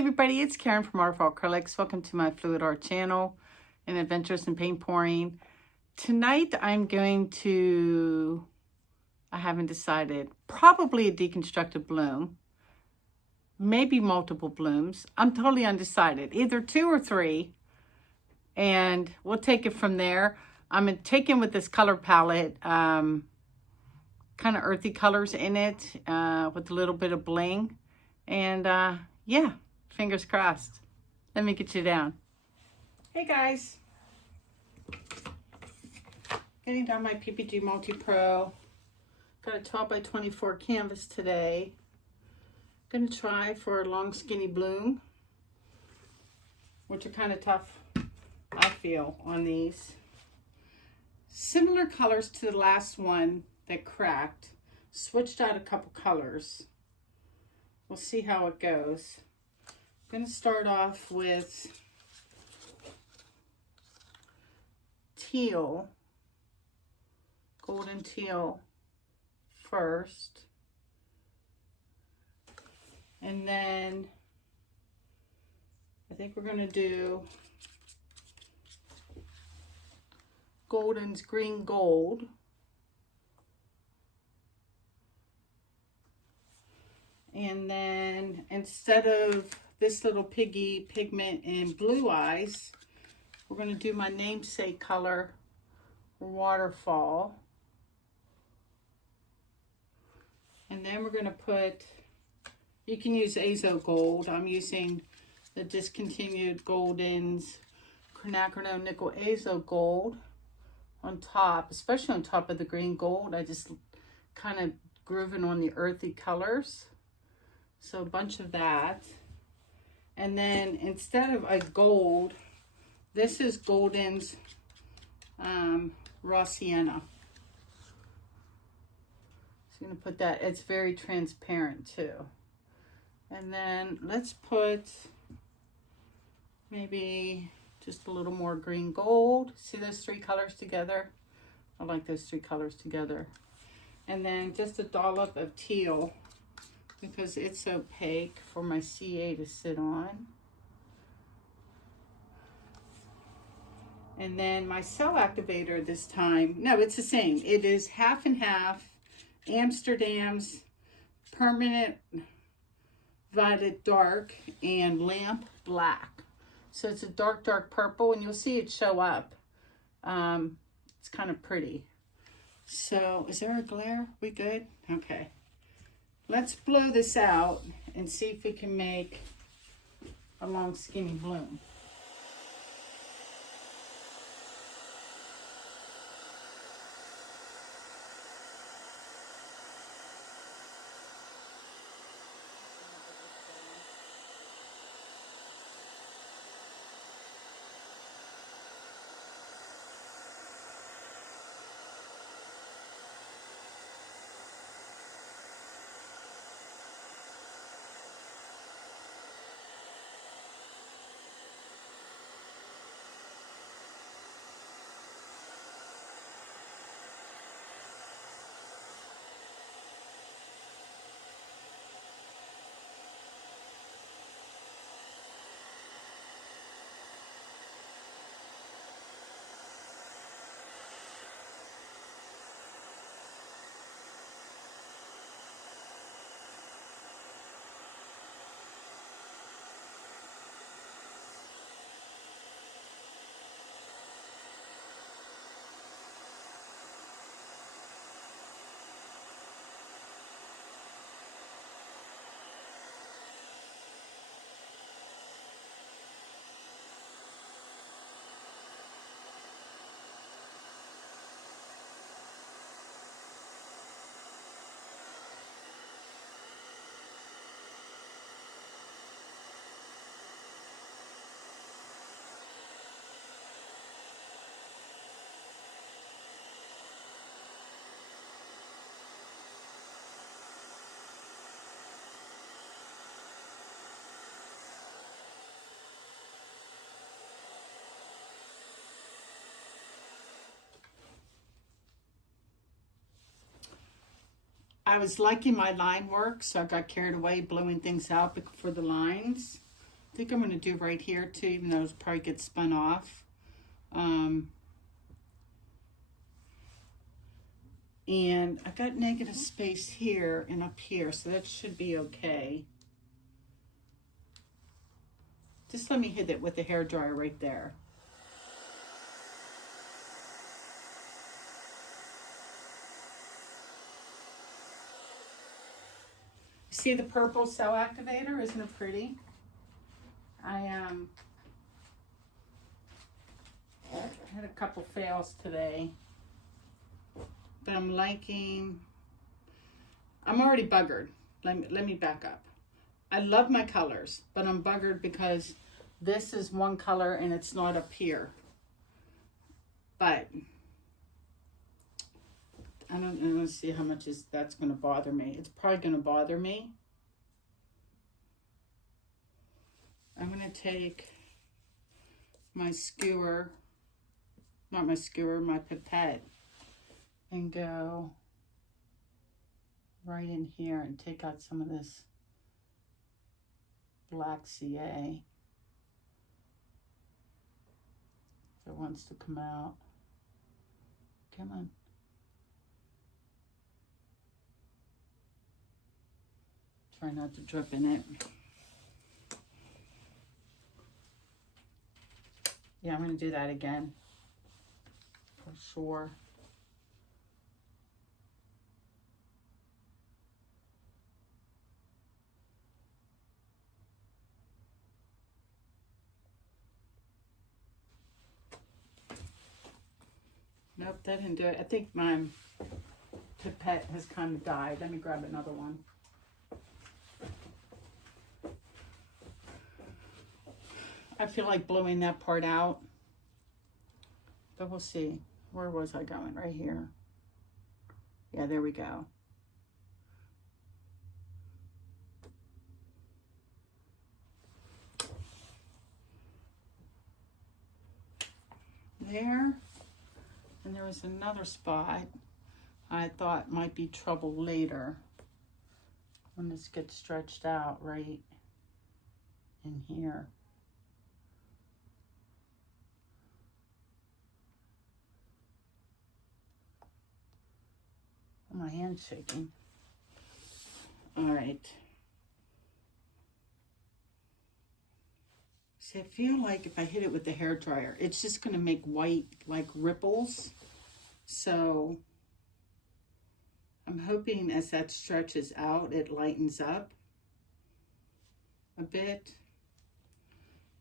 everybody, it's Karen from Art for Acrylics. Welcome to my Fluid Art channel and Adventures in Paint Pouring. Tonight I'm going to, I haven't decided, probably a deconstructed bloom, maybe multiple blooms. I'm totally undecided, either 2 or 3, and we'll take it from there. I'm going to take in with this color palette, kind of earthy colors in it, with a little bit of bling, and yeah, fingers crossed. Let me get you down. Hey guys. Getting down my PPG MultiPro. Got a 12 by 24 canvas today. Gonna try for a long skinny bloom, which are kind of tough, I feel, on these. Similar colors to the last one that cracked. Switched out a couple colors. We'll see how it goes. I'm going to start off with teal, golden teal first. And then I think we're going to do golden's green gold. And then instead of this little piggy pigment in Blue Eyes, we're going to do my namesake color, Waterfall. And then we're going to put, you can use Azo Gold. I'm using the discontinued Golden's Quinacridone Nickel Azo Gold on top, especially on top of the green gold. I just kind of grooving on the earthy colors. So a bunch of that. And then instead of a gold, this is Golden's Raw Sienna. So I'm going to put that. It's very transparent too. And then let's put maybe just a little more green gold. See those 3 colors together? I like those 3 colors together. And then just a dollop of teal, because it's opaque for my CA to sit on. And then my cell activator this time, no, it's the same. It is half and half Amsterdam's Permanent Violet Dark and Lamp Black. So it's a dark, dark purple, and you'll see it show up. It's kind of pretty. So is there a glare? We good? Okay. Let's blow this out and see if we can make a long skinny bloom. I was liking my line work, so I got carried away blowing things out for the lines. think I'm going to do right here too, even though it's probably gets spun off. And I've got negative space here and up here, so that should be okay. Just let me hit it with the hairdryer right there. See the purple cell activator? Isn't it pretty? I had a couple fails today, but I'm liking, I'm already buggered. Let me back up. I love my colors, but I'm buggered because this is one color and it's not up here. But I don't know, let's see how much that's going to bother me. It's probably going to bother me. I'm going to take my skewer, not my skewer, my pipette, and go right in here and take out some of this black CA. If it wants to come out. Come on. Try not to drip in it. Yeah, I'm going to do that again for sure. Nope, that didn't do it. I think my pipette has kind of died. Let me grab another one. I feel like blowing that part out, but we'll see. Where was I going? Right here. Yeah, there we go. There. And there was another spot I thought might be trouble later when this gets stretched out right in here. My hand's shaking. All right. See, I feel like if I hit it with the hairdryer, it's just going to make white, like ripples. So I'm hoping as that stretches out, it lightens up a bit.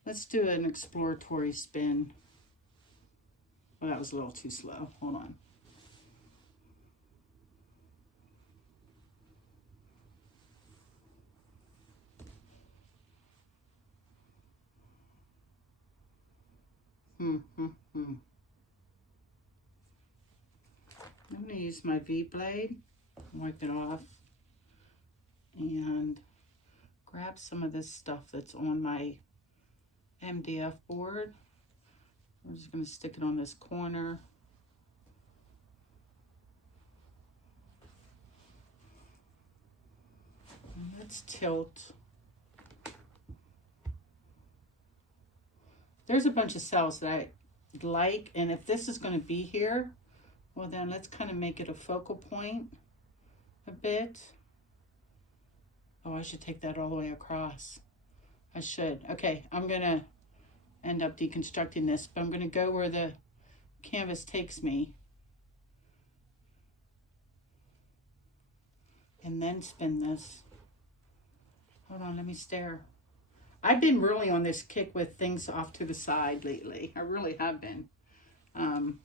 Let's do an exploratory spin. Well, that was a little too slow. Hold on. I'm going to use my V-blade, wipe it off, and grab some of this stuff that's on my MDF board. I'm just going to stick it on this corner. And let's tilt. There's a bunch of cells that I like, and if this is going to be here, well then let's kind of make it a focal point a bit. Oh, I should take that all the way across. I should. Okay, I'm going to end up deconstructing this, but I'm going to go where the canvas takes me and then spin this. Hold on, let me stare. I've been really on this kick with things off to the side lately. I really have been. Don't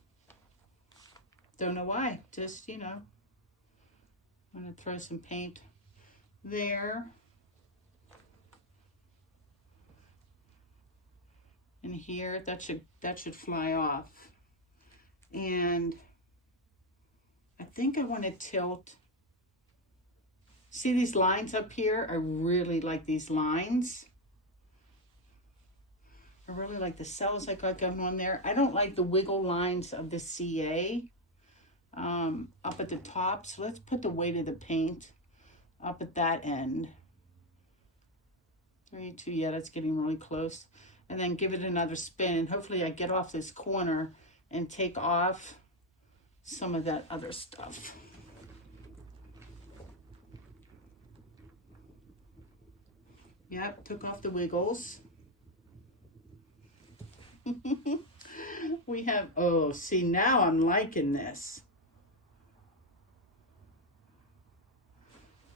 know why. Just, you know, I'm going to throw some paint there. And here, that should fly off. And I think I want to tilt. See these lines up here? I really like these lines. I really like the cells I got going on there. I don't like the wiggle lines of the CA up at the top. So let's put the weight of the paint up at that end. 3, 2, yeah, that's getting really close. And then give it another spin. Hopefully I get off this corner and take off some of that other stuff. Yep, took off the wiggles. We have, oh, see, now I'm liking this.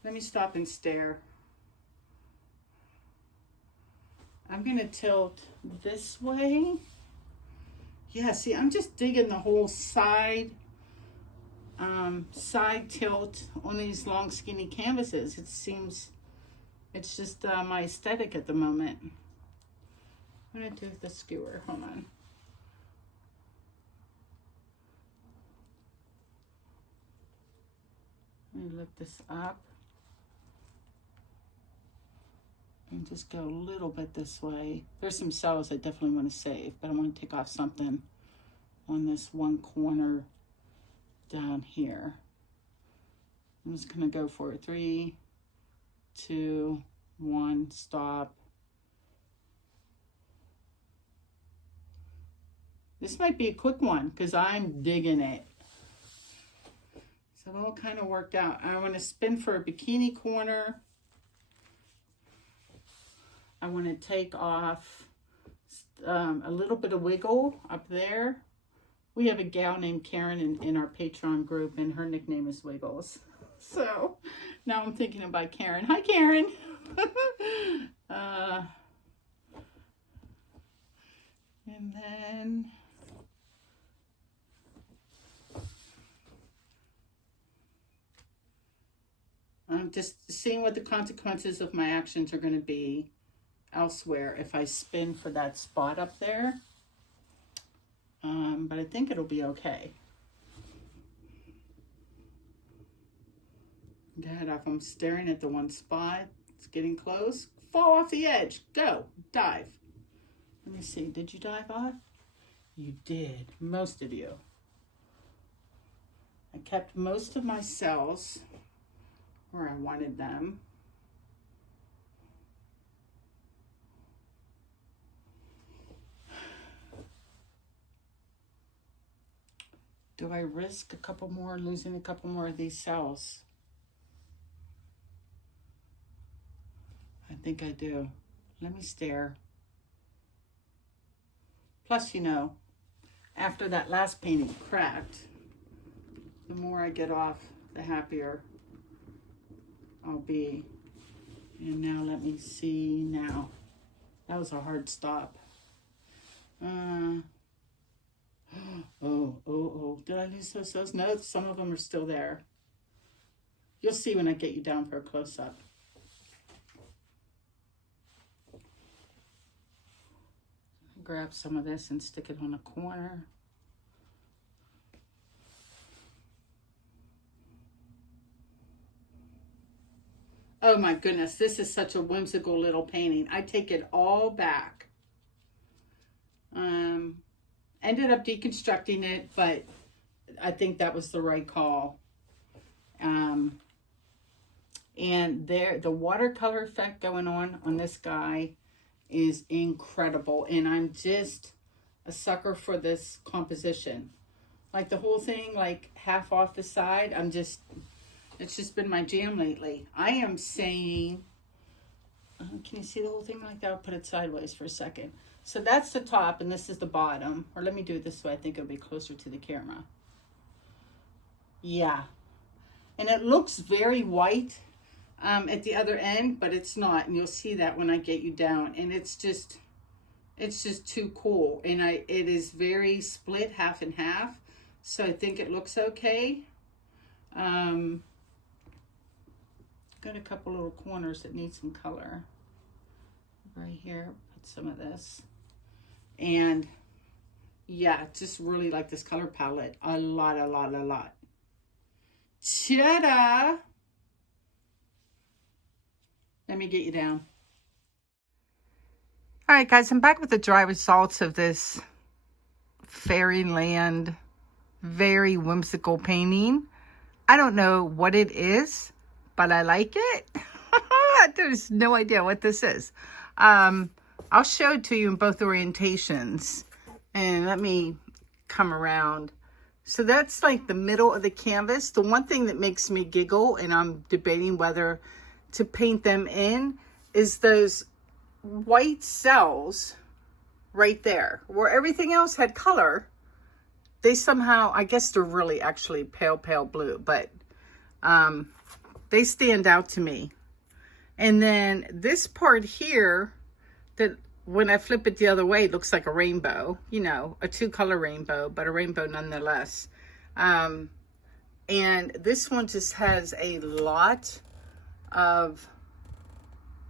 Let me stop and stare. I'm gonna tilt this way. Yeah, see, I'm just digging the whole side tilt on these long skinny canvases. It seems, it's just my aesthetic at the moment. I'm gonna do the skewer, hold on. Let me lift this up. And just go a little bit this way. There's some cells I definitely want to save, but I want to take off something on this one corner down here. I'm just going to go for it. 3, 2, 1, stop. This might be a quick one because I'm digging it. So it all kind of worked out. I want to spin for a bikini corner. I want to take off a little bit of wiggle up there. We have a gal named Karen in our Patreon group, and her nickname is Wiggles. So now I'm thinking about Karen. Hi, Karen. And then I'm just seeing what the consequences of my actions are going to be elsewhere if I spin for that spot up there. But I think it'll be okay. Good, if I'm staring at the one spot, it's getting close. Fall off the edge. Go. Dive. Let me see. Did you dive off? You did. Most of you. I kept most of my cells where I wanted them. Do I risk losing a couple more of these cells? I think I do. Let me stare. Plus, you know, after that last painting cracked, the more I get off, the happier I'll be. And now let me see now. That was a hard stop. Oh, did I lose those cells? No, some of them are still there. You'll see when I get you down for a close-up. Grab some of this and stick it on a corner. Oh my goodness, this is such a whimsical little painting. I take it all back. Ended up deconstructing it, but I think that was the right call. And there, the watercolor effect going on this guy is incredible. And I'm just a sucker for this composition. Like the whole thing, like half off the side, it's just been my jam lately. I am saying, can you see the whole thing like that? I'll put it sideways for a second. So that's the top and this is the bottom. Or let me do it this way. I think it'll be closer to the camera. Yeah. And it looks very white at the other end, but it's not. And you'll see that when I get you down. And it's just too cool. And it is very split, half and half. So I think it looks okay. Got a couple little corners that need some color. Right here, put some of this. And yeah, just really like this color palette. A lot. Ta-da! Let me get you down. All right, guys, I'm back with the dry results of this fairyland, very whimsical painting. I don't know what it is, but I like it. There's no idea what this is. I'll show it to you in both orientations. And let me come around. So that's like the middle of the canvas. The one thing that makes me giggle, and I'm debating whether to paint them in, is those white cells right there. Where everything else had color, they somehow, I guess they're really actually pale blue, but they stand out to me. And then this part here, that when I flip it the other way, it looks like a rainbow, you know, a 2-color rainbow, but a rainbow nonetheless. And this one just has a lot of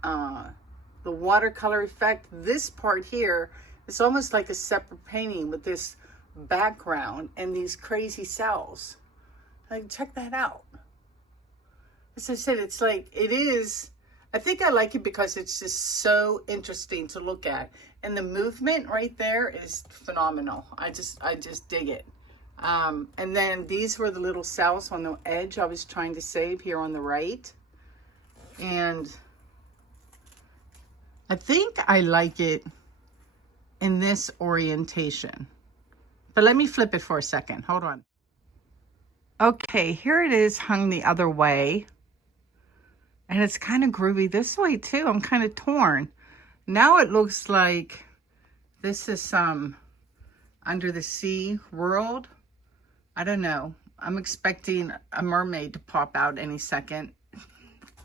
the watercolor effect. This part here is almost like a separate painting with this background and these crazy cells. Like, check that out. As I said, it's like, it is, I think I like it because it's just so interesting to look at. And the movement right there is phenomenal. I just dig it. And then these were the little cells on the edge I was trying to save here on the right. And I think I like it in this orientation. But let me flip it for a second. Hold on. Okay, here it is hung the other way. And it's kind of groovy this way too. I'm kind of torn. Now it looks like this is under the sea world. I don't know. I'm expecting a mermaid to pop out any second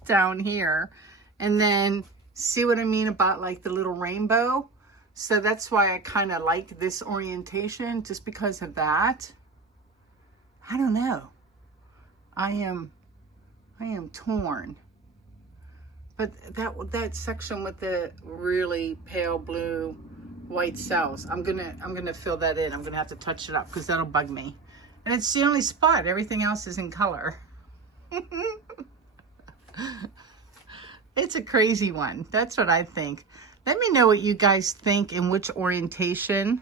down here. And then see what I mean about like the little rainbow? So that's why I kind of like this orientation, just because of that. I don't know. I am torn. But that section with the really pale blue white cells, I'm gonna fill that in. I'm gonna have to touch it up because that'll bug me. And it's the only spot. Everything else is in color. It's a crazy one. That's what I think. Let me know what you guys think and which orientation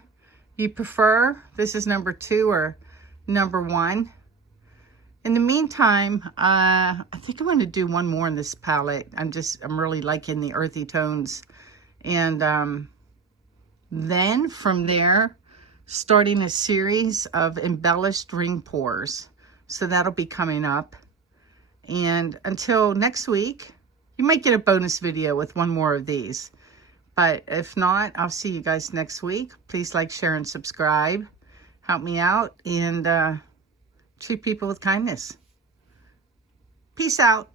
you prefer. This is number 2 or number 1. In the meantime, I think I'm going to do one more in this palette. I'm really liking the earthy tones. And then from there, starting a series of embellished ring pours. So that'll be coming up. And until next week, you might get a bonus video with one more of these. But if not, I'll see you guys next week. Please like, share, and subscribe. Help me out and treat people with kindness. Peace out.